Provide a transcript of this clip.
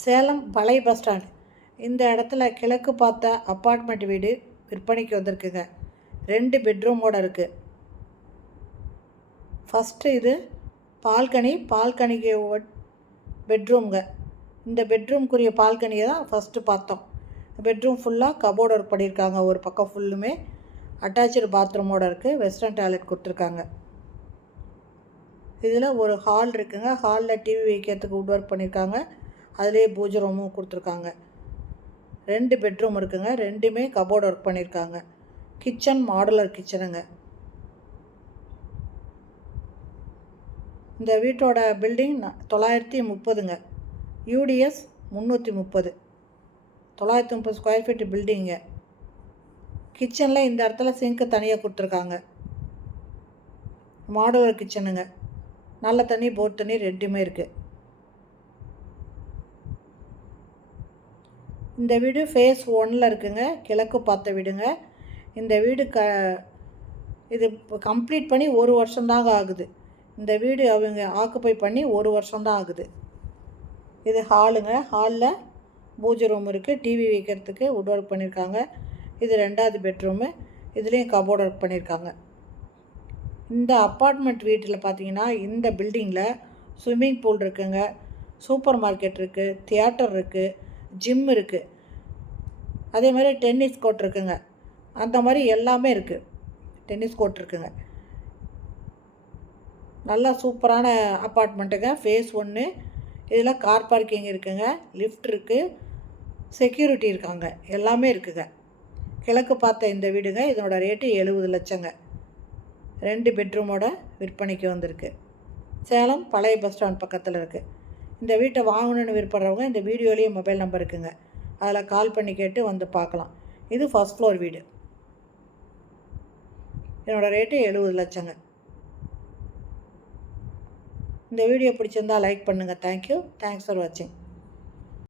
சேலம் பழைய bus stand இந்த இடத்துல கிழக்கு பார்த்த அப்பார்ட்மெண்ட் வீடு விற்பனைக்கு வந்திருக்குங்க. 2 பெட்ரூமோடு இருக்குது. ஃபஸ்ட்டு இது பால்கனிக்கு பெட்ரூம்ங்க. இந்த பெட்ரூம்க்குரிய பால்கனியை தான் ஃபஸ்ட்டு பார்த்தோம். பெட்ரூம் ஃபுல்லாக கபோர்டு ஒர்க் பண்ணியிருக்காங்க. ஒரு பக்கம் ஃபுல்லுமே அட்டாச்சு பாத்ரூமோடு இருக்குது. வெஸ்டர்ன் டாய்லெட் கொடுத்துருக்காங்க. இதில் ஒரு ஹால் இருக்குங்க. ஹாலில் டிவி வைக்கிறதுக்கு வுட் ஒர்க் பண்ணியிருக்காங்க. அதிலே பூஜை ரூமும் கொடுத்துருக்காங்க. 2 பெட்ரூம் இருக்குங்க. 2மே கபோர்டு ஒர்க் பண்ணியிருக்காங்க. கிச்சன் மாடுலர் கிச்சனுங்க. இந்த வீட்டோட பில்டிங் 930ங்க. யூடிஎஸ் 330. 930 ஸ்கொயர் ஃபீட் பில்டிங்க. கிச்சனில் இந்த இடத்துல சிங்க்கு தனியாக கொடுத்துருக்காங்க. மாடுலர் கிச்சனுங்க. நல்ல தண்ணி போர் தண்ணி ரெண்டுமே இருக்குது. இந்த வீடு ஃபேஸ் 1ல் இருக்குங்க. கிழக்கு பார்த்த வீடுங்க. இந்த வீடு இது கம்ப்ளீட் பண்ணி 1 வருஷம்தாங்க ஆகுது. இந்த வீடு அவங்க ஆக்குப்பை பண்ணி 1 வருஷம்தான் ஆகுது. இது ஹாலுங்க. ஹாலில் பூஜை ரூம் இருக்குது. டிவி வைக்கிறதுக்கு வுட் ஒர்க் பண்ணியிருக்காங்க. இது 2வது பெட்ரூமு. இதுலேயும் கபோர்டு ஒர்க் பண்ணியிருக்காங்க. இந்த அப்பார்ட்மெண்ட் வீட்டில் பார்த்தீங்கன்னா இந்த பில்டிங்கில் ஸ்விம்மிங் பூல் இருக்குங்க. சூப்பர் மார்க்கெட் இருக்குது. தியேட்டர் இருக்குது. ஜிம் இருக்குது. அதே மாதிரி டென்னிஸ் கோர்ட் இருக்குங்க. அந்த மாதிரி எல்லாமே இருக்குது. டென்னிஸ் கோர்ட் இருக்குங்க. நல்லா சூப்பரான அப்பார்ட்மெண்ட்டுங்க. ஃபேஸ் 1. இதில் கார் பார்க்கிங் இருக்குங்க. லிஃப்ட் இருக்குது. செக்யூரிட்டி இருக்காங்க. எல்லாமே இருக்குங்க. கிழக்கு பார்த்த இந்த வீடுங்க. இதனோட ரேட்டு 70 லட்சங்க. 2 பெட்ரூமோட விற்பனைக்கு வந்திருக்கு. சேலம் பழைய பஸ் ஸ்டாண்ட் பக்கத்தில் இருக்குது. இந்த வீட்டை வாங்கணுன்னு விருப்பப்படுறவங்க இந்த வீடியோலேயே மொபைல் நம்பர் இருக்குங்க. அதில் கால் பண்ணி கேட்டு வந்து பார்க்கலாம். இது ஃபஸ்ட் ஃப்ளோர் வீடு. என்னோடய ரேட்டு 70 லட்சங்க. இந்த வீடியோ பிடிச்சிருந்தால் லைக் பண்ணுங்கள். தேங்க்யூ. தேங்க்ஸ் ஃபார் வாட்சிங்.